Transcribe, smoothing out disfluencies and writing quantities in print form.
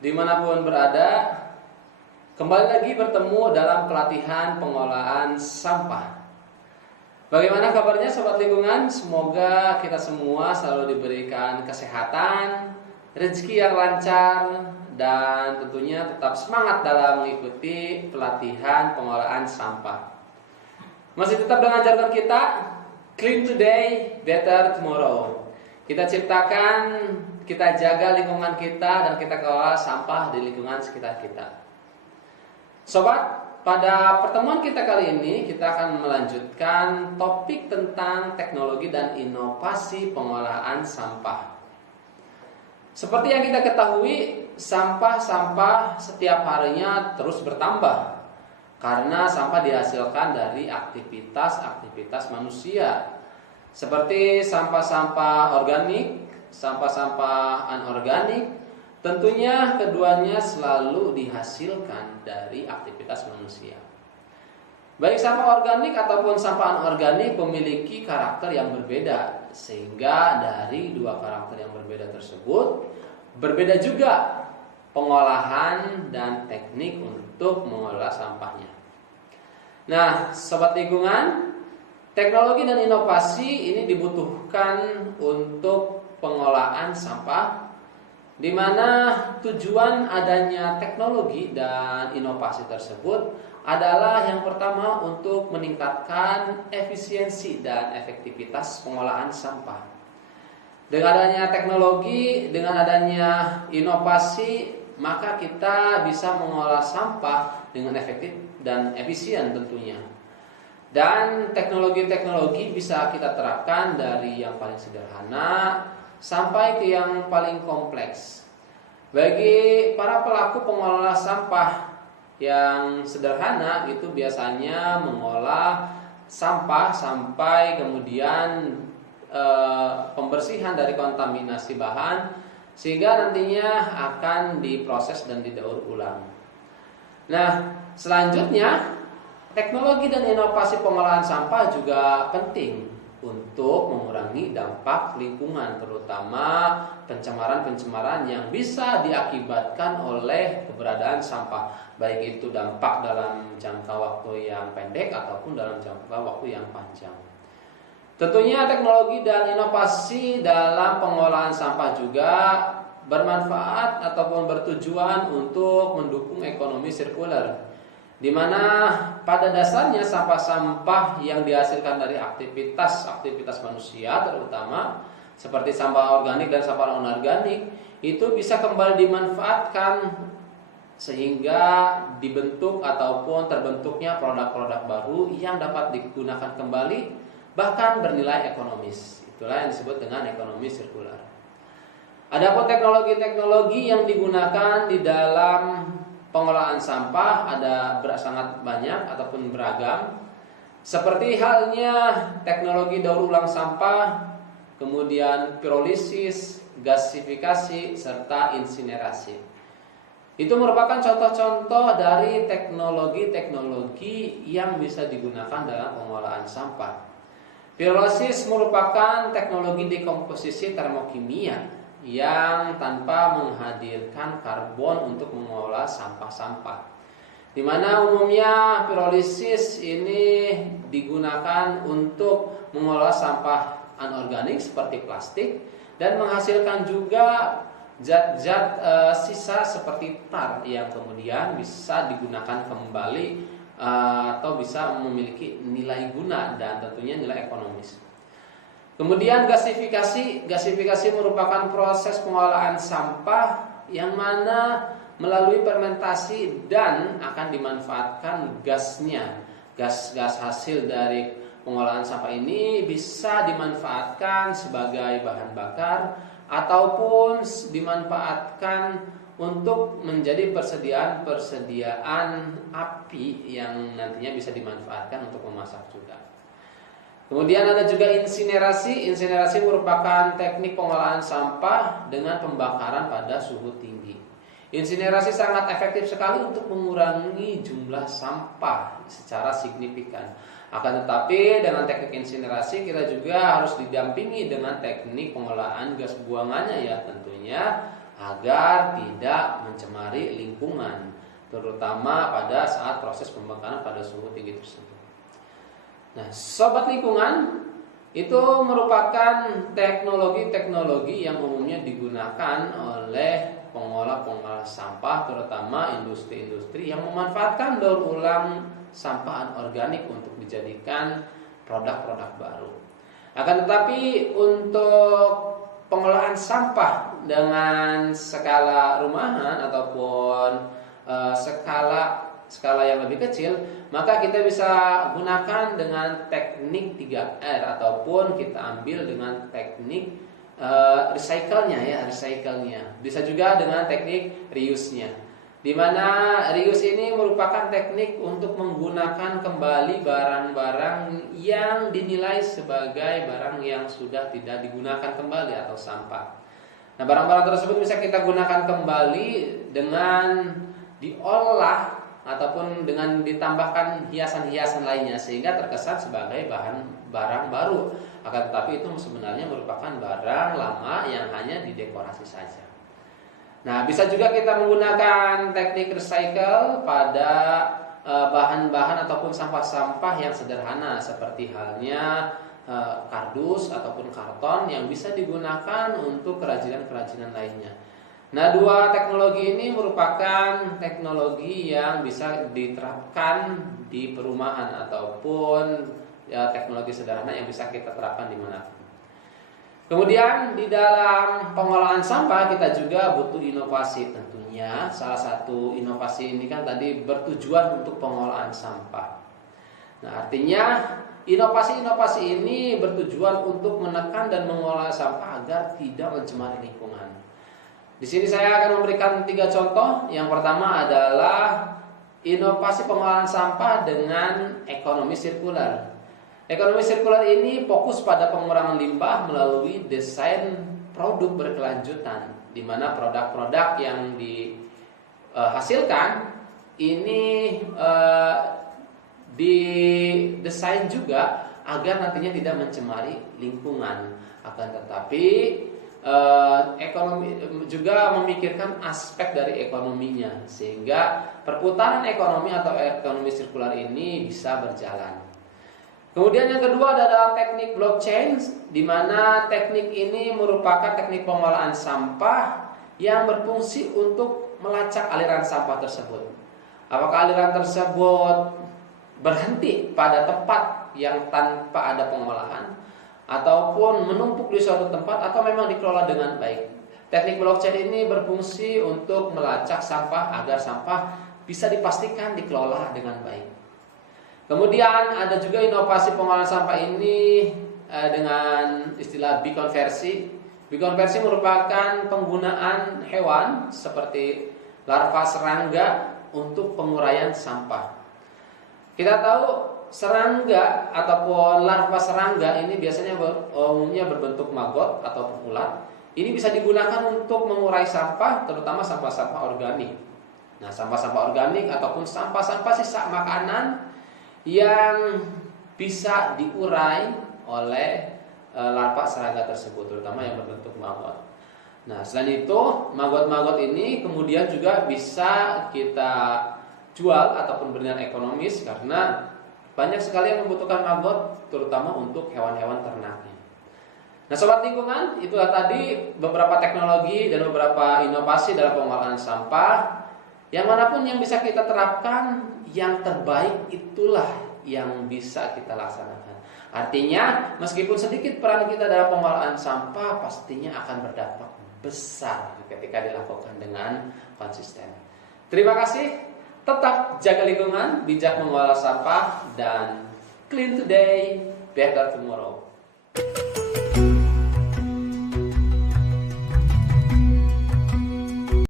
dimanapun berada. Kembali lagi bertemu dalam pelatihan pengolahan sampah. Bagaimana kabarnya sobat lingkungan? Semoga kita semua selalu diberikan kesehatan, rezeki yang lancar, dan tentunya tetap semangat dalam mengikuti pelatihan pengolahan sampah. Masih tetap dengan jargon kita, clean today, better tomorrow. Kita ciptakan, kita jaga lingkungan kita, dan kita kelola sampah di lingkungan sekitar kita. Sobat, pada pertemuan kita kali ini kita akan melanjutkan topik tentang teknologi dan inovasi pengolahan sampah. Seperti yang kita ketahui, sampah-sampah setiap harinya terus bertambah karena sampah dihasilkan dari aktivitas-aktivitas manusia. Seperti sampah-sampah organik, sampah-sampah anorganik. Tentunya keduanya selalu dihasilkan dari aktivitas manusia. Baik sampah organik ataupun sampah anorganik memiliki karakter yang berbeda, sehingga dari dua karakter yang berbeda tersebut berbeda juga pengolahan dan teknik untuk mengolah sampahnya. Nah, sobat lingkungan, teknologi dan inovasi ini dibutuhkan untuk pengolahan sampah, di mana tujuan adanya teknologi dan inovasi tersebut adalah yang pertama untuk meningkatkan efisiensi dan efektivitas pengolahan sampah. Dengan adanya teknologi, dengan adanya inovasi, maka kita bisa mengolah sampah dengan efektif dan efisien tentunya. Dan teknologi-teknologi bisa kita terapkan dari yang paling sederhana sampai ke yang paling kompleks. Bagi para pelaku pengolah sampah yang sederhana itu biasanya mengolah sampah sampai kemudian pembersihan dari kontaminasi bahan, sehingga nantinya akan diproses dan didaur ulang. Nah, selanjutnya teknologi dan inovasi pengolahan sampah juga penting untuk mengurangi dampak lingkungan, terutama pencemaran-pencemaran yang bisa diakibatkan oleh keberadaan sampah, baik itu dampak dalam jangka waktu yang pendek ataupun dalam jangka waktu yang panjang. Tentunya teknologi dan inovasi dalam pengolahan sampah juga bermanfaat ataupun bertujuan untuk mendukung ekonomi sirkuler, di mana pada dasarnya sampah-sampah yang dihasilkan dari aktivitas manusia, terutama seperti sampah organik dan sampah anorganik, itu bisa kembali dimanfaatkan sehingga dibentuk ataupun terbentuknya produk-produk baru yang dapat digunakan kembali, bahkan bernilai ekonomis. Itulah yang disebut dengan ekonomi sirkular. Adapun teknologi-teknologi yang digunakan di dalam pengolahan sampah ada sangat banyak ataupun beragam, seperti halnya teknologi daur ulang sampah, kemudian pirolisis, gasifikasi, serta insinerasi. Itu merupakan contoh-contoh dari teknologi-teknologi yang bisa digunakan dalam pengolahan sampah. Pirolisis merupakan teknologi dekomposisi termokimia yang tanpa menghadirkan karbon untuk mengolah sampah-sampah, di mana umumnya pirolisis ini digunakan untuk mengolah sampah anorganik seperti plastik dan menghasilkan juga zat-zat sisa seperti tar yang kemudian bisa digunakan kembali atau bisa memiliki nilai guna dan tentunya nilai ekonomis. Kemudian gasifikasi merupakan proses pengolahan sampah yang mana melalui fermentasi dan akan dimanfaatkan gasnya. Gas-gas hasil dari pengolahan sampah ini bisa dimanfaatkan sebagai bahan bakar ataupun dimanfaatkan untuk menjadi persediaan api yang nantinya bisa dimanfaatkan untuk memasak juga. Kemudian ada juga insinerasi. Insinerasi merupakan teknik pengolahan sampah dengan pembakaran pada suhu tinggi. Insinerasi sangat efektif sekali untuk mengurangi jumlah sampah secara signifikan. Akan tetapi dengan teknik insinerasi kita juga harus didampingi dengan teknik pengolahan gas buangannya, ya tentunya agar tidak mencemari lingkungan, terutama pada saat proses pembakaran pada suhu tinggi tersebut. Nah, sobat lingkungan, itu merupakan teknologi-teknologi yang umumnya digunakan oleh pengolah-pengolah sampah, terutama industri-industri yang memanfaatkan daur ulang sampah anorganik untuk dijadikan produk-produk baru. Akan tetapi untuk pengolahan sampah dengan skala rumahan ataupun skala yang lebih kecil, maka kita bisa gunakan dengan teknik 3R ataupun kita ambil dengan teknik recycle-nya. Bisa juga dengan teknik reuse-nya. Di mana reuse ini merupakan teknik untuk menggunakan kembali barang-barang yang dinilai sebagai barang yang sudah tidak digunakan kembali atau sampah. Nah, barang-barang tersebut bisa kita gunakan kembali dengan diolah ataupun dengan ditambahkan hiasan-hiasan lainnya sehingga terkesan sebagai barang baru. Akan tetapi itu sebenarnya merupakan barang lama yang hanya didekorasi saja. Nah, bisa juga kita menggunakan teknik recycle pada bahan-bahan ataupun sampah-sampah yang sederhana seperti halnya kardus ataupun karton yang bisa digunakan untuk kerajinan-kerajinan lainnya. Nah, dua teknologi ini merupakan teknologi yang bisa diterapkan di perumahan ataupun teknologi sederhana yang bisa kita terapkan di mana. Kemudian di dalam pengolahan sampah kita juga butuh inovasi tentunya. Salah satu inovasi ini kan tadi bertujuan untuk pengolahan sampah. Nah, artinya inovasi-inovasi ini bertujuan untuk menekan dan mengolah sampah agar tidak mencemari lingkungan. Di sini saya akan memberikan 3 contoh. Yang pertama adalah inovasi pengolahan sampah dengan ekonomi sirkular. Ekonomi sirkular ini fokus pada pengurangan limbah melalui desain produk berkelanjutan, di mana produk-produk yang dihasilkan ini didesain juga agar nantinya tidak mencemari lingkungan. Akan tetapi ekonomi juga memikirkan aspek dari ekonominya sehingga perputaran ekonomi atau ekonomi sirkular ini bisa berjalan. Kemudian yang kedua adalah teknik blockchain, di mana teknik ini merupakan teknik pengolahan sampah yang berfungsi untuk melacak aliran sampah tersebut. Apakah aliran tersebut berhenti pada tempat yang tanpa ada pengolahan ataupun menumpuk di suatu tempat atau memang dikelola dengan baik. Teknik blockchain ini berfungsi untuk melacak sampah agar sampah bisa dipastikan dikelola dengan baik. Kemudian ada juga inovasi pengolahan sampah ini dengan istilah bikonversi. Bikonversi merupakan penggunaan hewan seperti larva serangga untuk penguraian sampah. Kita tahu serangga ataupun larva serangga ini biasanya umumnya berbentuk maggot ataupun ulat. Ini bisa digunakan untuk mengurai sampah, terutama sampah-sampah organik. Nah, sampah-sampah organik ataupun sampah-sampah sisa makanan yang bisa diurai oleh larva serangga tersebut, terutama yang berbentuk maggot. Nah, selain itu, maggot-maggot ini kemudian juga bisa kita jual ataupun bernilai ekonomis karena banyak sekali yang membutuhkan maggot, terutama untuk hewan-hewan ternaknya. Nah, sobat lingkungan, itulah tadi beberapa teknologi dan beberapa inovasi dalam pengolahan sampah. Yang manapun yang bisa kita terapkan, yang terbaik itulah yang bisa kita laksanakan. Artinya, meskipun sedikit peran kita dalam pengolahan sampah, pastinya akan berdampak besar ketika dilakukan dengan konsisten. Terima kasih. Tetap jaga lingkungan, bijak mengolah sampah, dan clean today, better tomorrow.